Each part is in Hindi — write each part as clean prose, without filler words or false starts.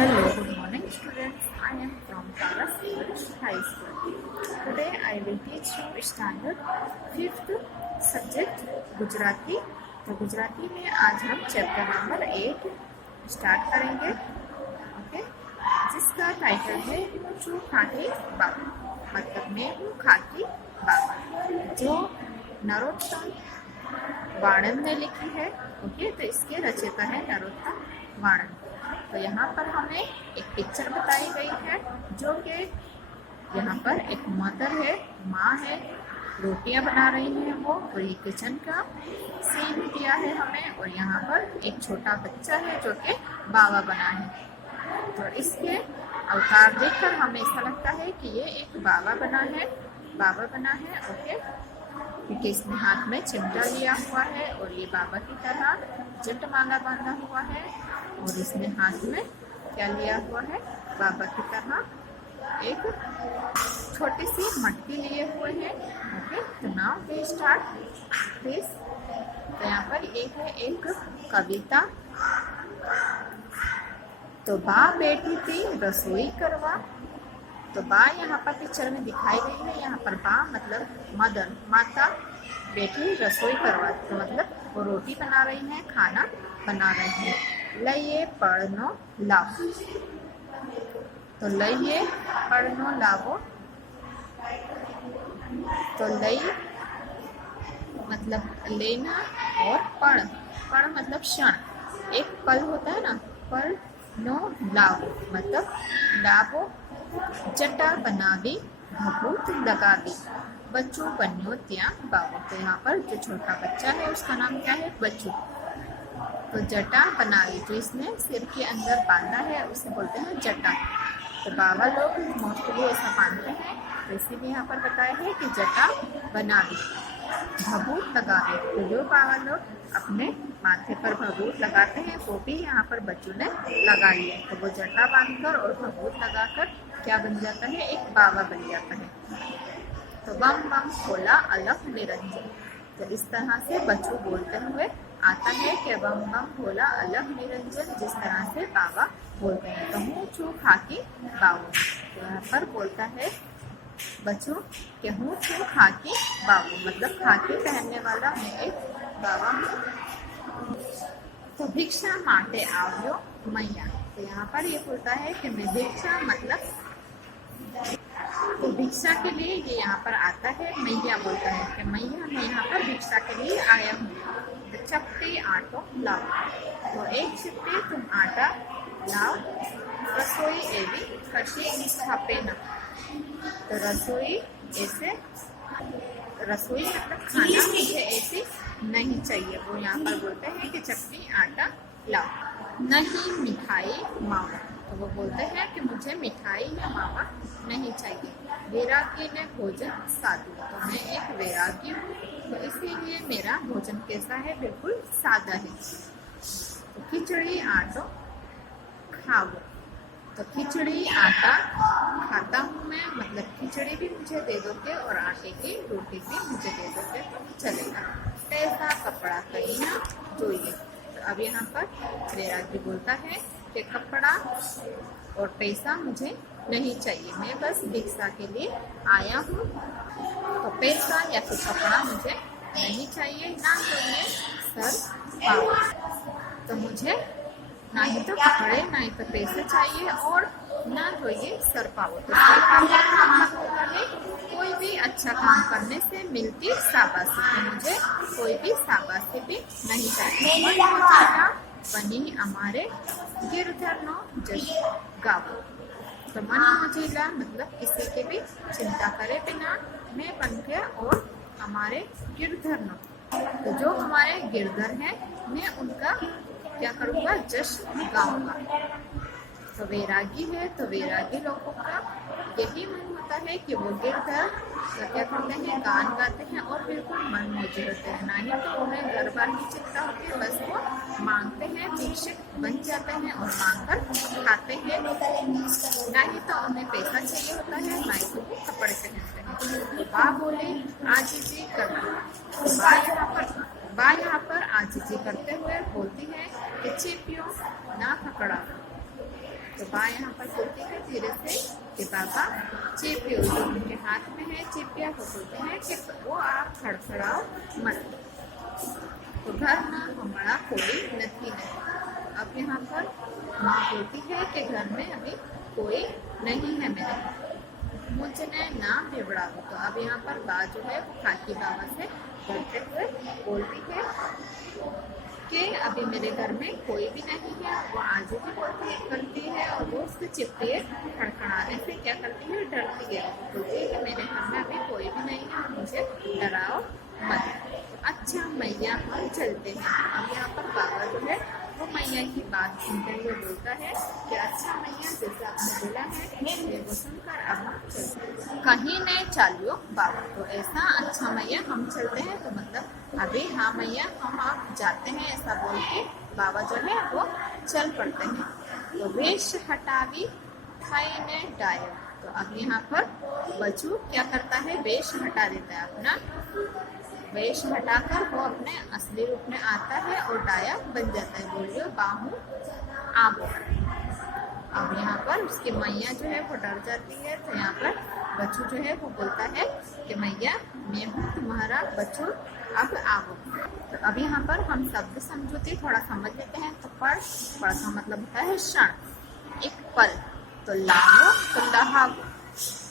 Hello, good morning students. I am from Taras High School. Today I will teach you standard 5th subject Gujarati. तो गुजराती में आज हम चैप्टर नंबर 8 स्टार्ट करेंगे, ओके, जिसका टाइटल है चू खाकी बाबा, मतलब मैं हूँ खाकी बाबा, जो नरोत्तम वाणंद ने लिखी है। ओके, तो इसके रचयिता है नरोत्तम वाणंद। तो यहाँ पर हमें एक पिक्चर बताई गई है, जो कि यहाँ पर एक मदर है, माँ है, रोटियां बना रही हैं वो, और ये किचन का सीन दिया है हमें। और यहाँ पर एक छोटा बच्चा है जो कि बाबा बना है। तो इसके अवतार देखकर हमें ऐसा लगता है कि ये एक बाबा बना है, ओके, क्योंकि इसने हाथ में चिमटा लिया हुआ है और ये बाबा की तरह जटमाला बांधा हुआ है, और इसने हाथ में क्या लिया हुआ है, बाबा की तरह एक छोटी सी मटकी लिए हुए हैं। ओके, तो नाउ वी स्टार्ट दिस। तो यहाँ पर एक है एक कविता। तो बा बैठी थी रसोई करवा। तो बा यहाँ पर पिक्चर में दिखाई गई है। यहाँ पर बा मतलब मदर, माता, बेटी रसोई करवा, तो मतलब वो रोटी बना रही हैं, खाना बना रही हैं। लइए पढ़नो लावो। तो लइए पढ़नो लावो, तो लई मतलब लेना, और पढ़ मतलब क्षण, एक पल होता है ना, पढ़ नो लावो मतलब लावो। जटा बनावी भभूत लगावी, बच्चू बन्यो त्या बावो। तो यहाँ पर जो छोटा बच्चा है उसका नाम क्या है, बच्चू। तो जटा बनावी, जो इसने सिर के अंदर बांधा है उसे बोलते हैं जटा। तो बाबा लोग मोस्टली ऐसा बांधते हैं, तो इसीलिए यहाँ पर बताया है कि जटा बनावी भभूत लगावे। तो जो बाबा लोग अपने माथे पर भभूत लगाते हैं वो भी यहाँ पर बच्चों ने लगा लिया। तो वो जटा बांधकर और भभूत लगाकर क्या बन जाता है, एक बाबा बन जाता है। तो बम बम खोला अलख निरंजन। तो इस तरह से बच्चू बोलते हुए आता है कि बम बम खोला अलख निरंजन, जिस तरह से बाबा बोलते हैं। तो हूँ छू खाकी बाबू। तो यहाँ पर बोलता है बच्चू कि हूँ छू खाकी बाबू, मतलब खाकी पहनने वाला मैं एक बाबा हूँ। तो भिक्षा माटे આવ્યો मैया। तो यहाँ पर ये बोलता है कि मैं भिक्षा मतलब, तो भिक्षा के लिए ये यहाँ पर आता है, मैया बोलता है कि मैया मैं यहाँ पर भिक्षा के लिए आया हूँ। तो चपटी आटो लाओ। तो एक चिपटी तुम आटा लाओ, रसोई एवी खशी छापे न। तो रसोई ऐसे, रसोई मतलब खाना मुझे ऐसी नहीं चाहिए। वो यहाँ पर बोलते हैं कि चपटी आटा लाओ, नहीं मिठाई मावा। तो वो बोलते हैं कि मुझे मिठाई या मावा नहीं चाहिए। वैरागी ने भोजन सादू। तो मैं एक वैरागी हूँ, तो इसीलिए मेरा भोजन कैसा है, बिल्कुल सादा है। तो खिचड़ी आटो खाओ। तो खिचड़ी आटा खाता हूँ मैं, मतलब खिचड़ी भी मुझे दे दोगे और आटे की रोटी भी मुझे दे दोगे तो चलेगा। पैसा कपड़ा कहीं ना जोइए। तो अब यहाँ पर वैरागी बोलता है कि कपड़ा और पैसा मुझे नहीं चाहिए, मैं बस भिक्षा के लिए आया हूँ। तो पैसा या फिर कपड़ा मुझे नहीं चाहिए, ना चाहिए सर पाओ। तो मुझे ना ही तो कपड़े ना ही तो पैसे चाहिए, और ना चाहिए सर पाओ। तो सर पाओ का मतलब होता है कोई भी अच्छा काम करने से मिलती शाबाशी। तो मुझे कोई भी शाबाशी भी नहीं चाहिए। बनी हमारे गिरधर नो जश गावो। तो मन मोजीला मतलब किसी के भी चिंता करे बिना मैं बन गया, और हमारे गिरधर नो, तो जो हमारे गिरधर हैं मैं उनका क्या करूँगा, जश्न गाऊंगा। तो वैरागी है, तो वैरागी लोगों का यही मन होता है कि वो गिरधर तो क्या करते हैं, गान गाते हैं और बिल्कुल मन मौजी होते हैं। ना ही तो उन्हें घर बार की चिंता होती है, बस वो मांगते हैं, भिक्षुक बन जाते हैं और मांग कर खाते हैं। ना ही तो उन्हें पैसा चाहिए होता है, ना ही तो वो कपड़े पहनते हैं। तो बा बोले आजीजी करना। बा यहाँ पर आजीजी करते हुए बोलती है कि चिपियो ना पकड़ा। तो बा यहाँ पर बोलती है धीरे से कि बाबा चीपियो, जो उनके हाथ में है चिपिया, वो बोलते हैं कि वो आप खड़खड़ाओ मत। तो घर में हमारा कोई नहीं है। अब यहाँ पर माँ बोलती है कि घर में अभी कोई नहीं है मेरे, मुझे नाम बिगड़ाओ। तो अब यहाँ पर बा जो है वो खाकी बाबा से डरते हुए बोलती है कि अभी मेरे घर में कोई भी नहीं है। वो आगे भी बोलती करती है और वो उसके चिपके खड़खड़ाने से क्या करती है, डरती है। बोलती है कि मेरे घर में अभी कोई भी नहीं है और मुझे डराओ मत। अच्छा मैया हम चलते हैं। अब यहाँ पर बाबा जो है वो मैया की बात सुनते हुए बोलता है कि अच्छा मैया जैसे आपने बोला है वो सुनकर अब हम चलते हैं। कहीं नहीं चालियो बाबा। तो ऐसा अच्छा मैया हम चलते हैं, तो मतलब अभी हाँ मैया हम आप जाते हैं, ऐसा बोल के बाबा जो है वो चल पड़ते हैं। तो वेश हटावी खाई ने डायर। तो अब यहाँ पर बच्चू क्या करता है, वेश हटा देता है अपना। वेश हटाकर वो अपने असली रूप में आता है और डाया बन जाता है। बोलियो बाहू आबो। अब यहाँ पर उसकी मैया जो है वो डर जाती है। तो यहाँ पर बच्चू जो है वो बोलता है कि मैया मैं हूँ तुम्हारा बच्चू, अब आओ। तो अब यहाँ पर हम शब्द समझौते थोड़ा समझ लेते हैं। तो पढ़ का मतलब होता है क्षण, एक पल। तो लाओ तो लहाओ,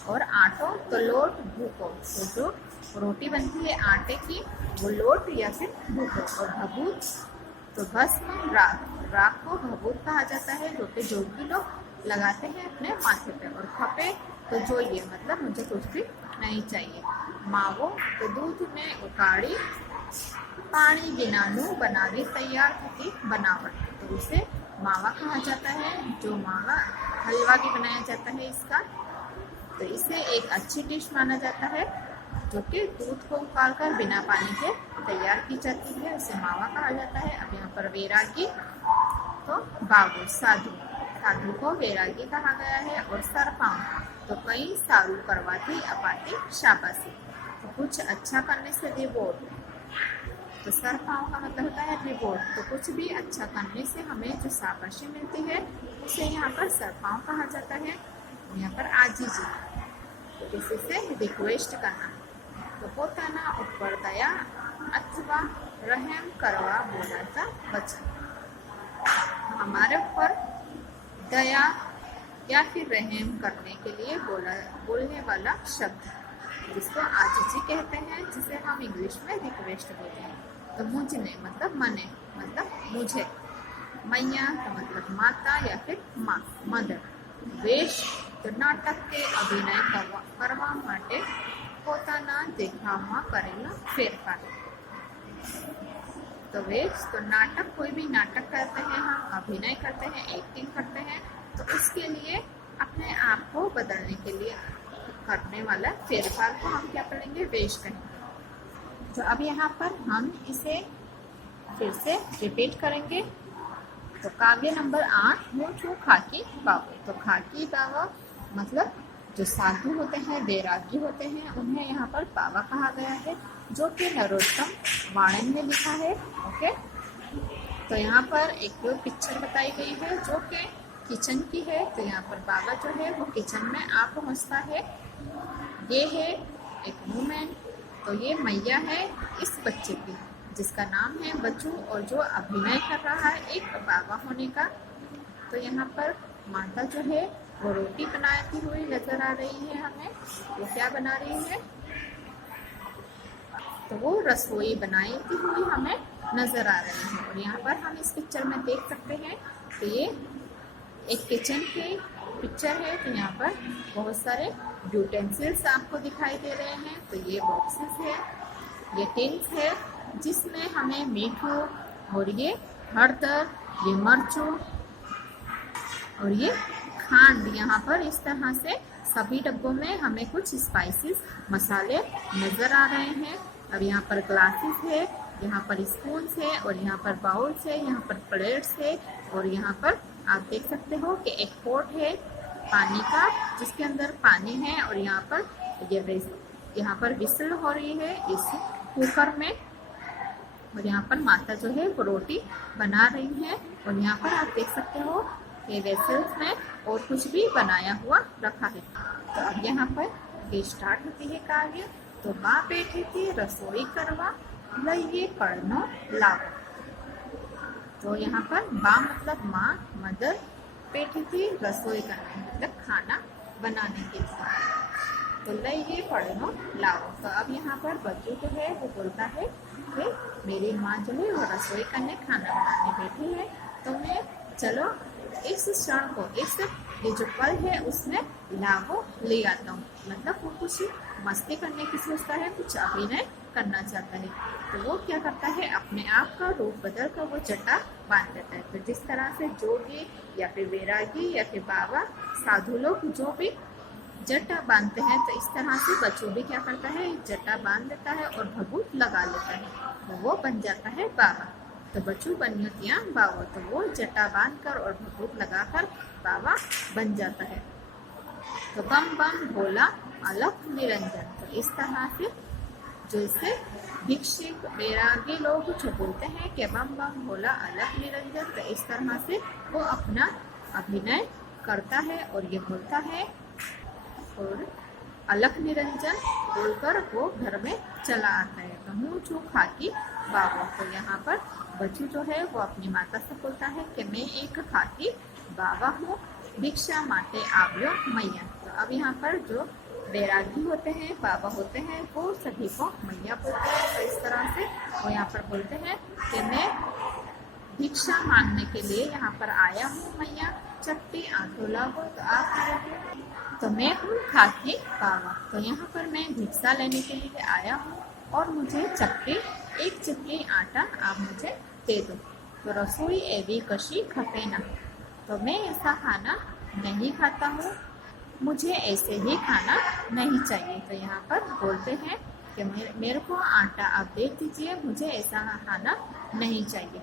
और आटो तो लोट भूको। तो जो रोटी बनती है आटे की वो लोट या फिर भूको। और भभूत तो भस्म राख, राख को भभूत कहा जाता है, जो कि जोगी लोग लगाते हैं अपने माथे पे। और खपे तो जो ये मतलब मुझे कुछ भी नहीं चाहिए। मावो तो दूध में उकाड़ी, पानी बिना नू बनावी तैयार थी बनावट। तो उसे मावा कहा जाता है, जो मावा हलवा भी बनाया जाता है इसका। तो इसे एक अच्छी डिश माना जाता है, जो कि दूध को उबालकर बिना पानी के तैयार की जाती है, उसे मावा कहा जाता है। अब यहाँ पर वैरागी तो बाबू साधु, साधु को वैरागी कहा गया है। और सरपाऊ तो कई सारू करवाती अपाती शाबाशी। तो कुछ अच्छा करने से रिवॉर्ड। तो सरपाऊ का मतलब होता है रिवॉर्ड। तो कुछ भी अच्छा करने से हमें जो शाबाशी मिलती है उसे यहाँ पर सरपाऊ कहा जाता है। यहाँ पर आजीजी तो किसी से रिक्वेस्ट करना। तो पोताना ऊपर दया अथवा रहम करवा बोलाता वचन। हमारे ऊपर दया या फिर रहम करने के लिए बोलने वाला शब्द, जिसको आजीजी कहते हैं, जिसे हम इंग्लिश में रिक्वेस्ट बोलते हैं। तो मुझने मतलब मने मतलब मुझे, मैया का मतलब माता या फिर माँ मदर। वेश तो नाटक के अभिनय करवा माटे पोताना देखावा करेला फेरफार। तो वेश तो नाटक, कोई भी नाटक करते हैं हम, अभिनय करते हैं, एक्टिंग करते हैं, तो उसके लिए अपने आप को बदलने के लिए करने वाला फेरफार को हम क्या करेंगे, वेश कहेंगे। तो अब यहाँ पर हम इसे फिर से रिपीट करेंगे। तो काव्य नंबर 8 हूँ छू खाकी बाबा। तो खाकी बाबा मतलब जो साधु होते हैं, वैरागी होते हैं, उन्हें यहाँ पर बाबा कहा गया है, जो कि नरोत्तम वाणन में लिखा है। ओके, तो यहाँ पर एक पिक्चर बताई गई है जो कि किचन की है। तो यहाँ पर बाबा जो है वो किचन में आ पहुँचता है। ये है एक वूमेन, तो ये मैया है इस बच्चे की, जिसका नाम है बच्चू, और जो अभिनय कर रहा है एक बाबा होने का। तो यहाँ पर माता जो है वो रोटी बनाती हुई नजर आ रही है हमें। वो क्या बना रही है, तो वो रसोई बनाती हुई हमें नजर आ रही है। और यहाँ पर हम इस पिक्चर में देख सकते हैं, तो ये एक किचन की पिक्चर है। तो यहाँ पर बहुत सारे यूटेंसिल्स आपको दिखाई दे रहे हैं। तो ये बॉक्सेस है, ये टिन्स है, जिसमें हमें मीठू और ये हरदर, ये मर्चू और ये खांड, यहाँ पर इस तरह से सभी डब्बों में हमें कुछ स्पाइसेस मसाले नजर आ रहे हैं। अब यहाँ पर ग्लासेस है, यहाँ पर स्पून्स है, और यहाँ पर बाउल्स है, यहाँ पर प्लेट्स है, और यहाँ पर आप देख सकते हो कि एक पॉट है पानी का, जिसके अंदर पानी है। और यहाँ पर यहाँ पर विसल हो रही है इस कुकर में। और यहाँ पर माता जो है वो रोटी बना रही है। और यहाँ पर आप देख सकते हो के वेसल्स में और कुछ भी बनाया हुआ रखा है। तो अब यहाँ पर स्टार्ट होती है कार्य। तो माँ बैठी थी रसोई करवा, लइए पढ़नो लावा। तो यहाँ पर माँ मतलब माँ, मदर, बैठी थी रसोई करने मतलब खाना बनाने के लिए। तो लइए पढ़नो लाओ। तो अब यहाँ पर बच्चू जो है वो बोलता है कि मेरी माँ जो है वो रसोई करने खाना बनाने बैठी है, तो मैं चलो इस क्षण को, इस ये जो पल है उसमें लाभो ले आता हूँ। मतलब वो कुछ मस्ती करने की सोचता है, कुछ अभिनय करना चाहता है। तो वो क्या करता है, अपने आप का रूप बदल कर वो जटा बांध देता है। तो जिस तरह से जोगी या फिर वैरागी या फिर बाबा, साधु लोग जो भी जटा बांधते हैं, तो इस तरह से बच्चू भी क्या करता है, जटा बांध देता है और भभूत लगा लेता है, तो वो बन जाता है बाबा। तो बच्चू बनियोतिया बाबा, तो वो जटा बांध कर और भभूत लगाकर बाबा बन जाता है। तो बम बम भोला अलख निरंजन। तो इस तरह से जैसे भिक्षुक वैरागी लोग जो बोलते हैं कि बम बम भोला अलख निरंजन, तो इस तरह से वो अपना अभिनय करता है और ये बोलता है और अलख निरंजन बोलकर वो घर में चला आता है। तो मुँह छू खाकी बाबा। तो यहाँ पर बच्चू जो है वो अपनी माता से बोलता है कि मैं एक खाकी बाबा हूँ, भिक्षा माटे आव्यो मैया। तो अब यहाँ पर जो वैरागी होते हैं, बाबा होते हैं, वो सभी को मैया बोलते हैं। तो इस तरह से वो यहाँ पर बोलते हैं कि मैं भिक्षा मांगने के लिए यहाँ पर आया हूँ मैया, चट्टी आंतोला हो तो आप तो मैं हूँ खाकी बाबा। तो यहाँ पर मैं भिक्षा लेने के लिए आया हूँ और मुझे एक चक्की आटा आप मुझे दे दो। तो रसोई एवी कशी खपे ना। तो मैं ऐसा खाना नहीं खाता हूँ, मुझे ऐसे ही खाना नहीं चाहिए। तो यहाँ पर बोलते हैं कि मेरे को आटा आप दे दीजिए, मुझे ऐसा खाना नहीं चाहिए।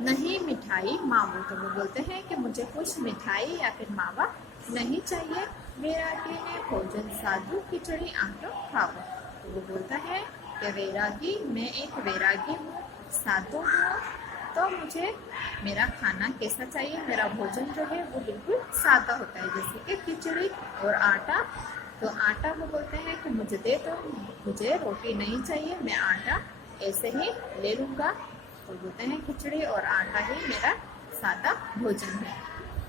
नहीं मिठाई मावो। तो वो बोलते हैं कि मुझे कुछ मिठाई या फिर मावा नहीं चाहिए। वैरागी ने भोजन साधु खिचड़ी आटो खाओ। तो वो बोलता है कि वैरागी, मैं एक वैरागी हूँ, साधु हूँ, तो मुझे मेरा खाना कैसा चाहिए, मेरा भोजन जो है वो बिल्कुल सादा होता है, जैसे कि खिचड़ी और आटा। तो आटा वो बोलते हैं कि मुझे दे दो, मुझे रोटी नहीं चाहिए, मैं आटा ऐसे ही ले लूँगा। तो बोलते हैं खिचड़ी और आटा ही मेरा सादा भोजन है।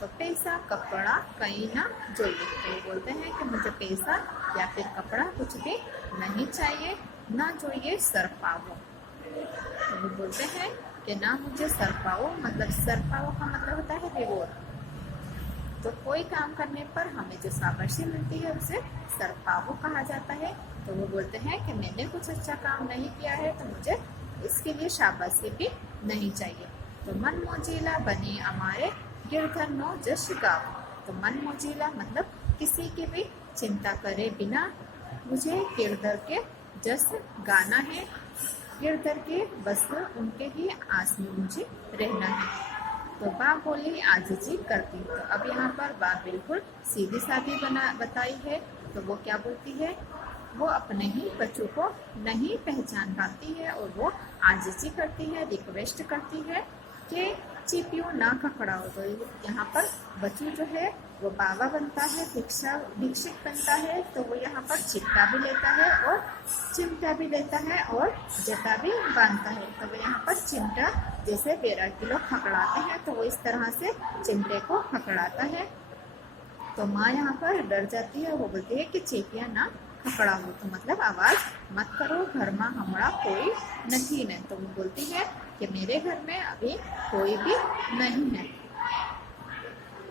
तो पैसा कपड़ा कहीं ना जोइए। तो वो बोलते हैं कि मुझे पैसा या फिर कपड़ा कुछ भी नहीं चाहिए, ना जोइए सर पावो। तो वो बोलते हैं कि ना मुझे सर पाओ, मतलब सर पाओ का मतलब होता है रिवॉर्ड। तो कोई काम करने पर हमें जो शाबाशी मिलती है उसे सर पावो कहा जाता है। तो वो बोलते हैं कि मैंने कुछ अच्छा काम नहीं किया है, तो मुझे इसके लिए शाबाशी भी नहीं चाहिए। तो मन मोजीला बने हमारे गिरधर नो जश गाओ। तो मन मोजीला मतलब किसी की भी चिंता करे बिना मुझे गिरधर के जस गाना है, गिरधर के बस उनके ही आस में मुझे रहना है। तो बा बोली आजीजी करती। तो अब यहाँ पर बा बिल्कुल सीधी सादी बताई है। तो वो क्या बोलती है, वो अपने ही बच्चों को नहीं पहचान पाती है और वो आजीजी करती है, रिक्वेस्ट करती है कि चिपियो ना खकड़ाओ। तो यहाँ पर बच्चू जो है वो बाबा बनता है, भिक्षुक बनता है। तो वो यहाँ पर चिपटा भी लेता है और चिमटा भी लेता है और जटा भी बांधता है। तो वो यहाँ पर चिमटा जैसे वैरागी लोग खकड़ाते हैं, तो वो इस तरह से चिमटे को खकड़ाता है। तो माँ यहाँ पर डर जाती है, वो बोलती है कि चेपिया ना खकड़ा हो, तो मतलब आवाज मत करो, घर में हमारा कोई नहीं है। तो वो बोलती है कि मेरे घर में अभी कोई भी नहीं है।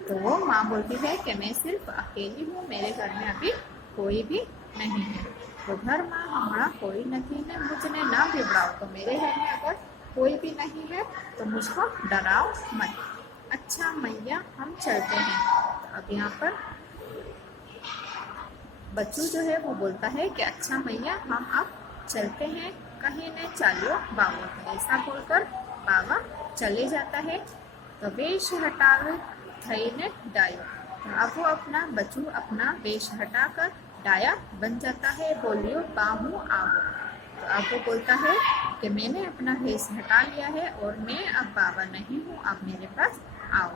तो वो माँ बोलती है कि मैं सिर्फ अकेली हूँ, मेरे घर में अभी कोई भी नहीं है। तो घर में हमारा कोई नहीं है, मुझे ना घबराओ। तो मेरे घर में अगर कोई भी नहीं है तो मुझको डराओ मत। अच्छा मैया हम चलते हैं। तो अब यहाँ पर बच्चू जो है वो बोलता है कि अच्छा मैया हम अब चलते हैं, कहीं ने चालियो बाबा। तो ऐसा बोलकर बाबा चले जाता है। तो वेश हटावे थई ने डायो। तो अब वो अपना बच्चू अपना वेश हटाकर डाया बन जाता है। बोलियो बाहू आओ। तो अब वो बोलता है कि मैंने अपना वेश हटा लिया है और मैं अब बाबा नहीं हूँ, अब मेरे पास आओ।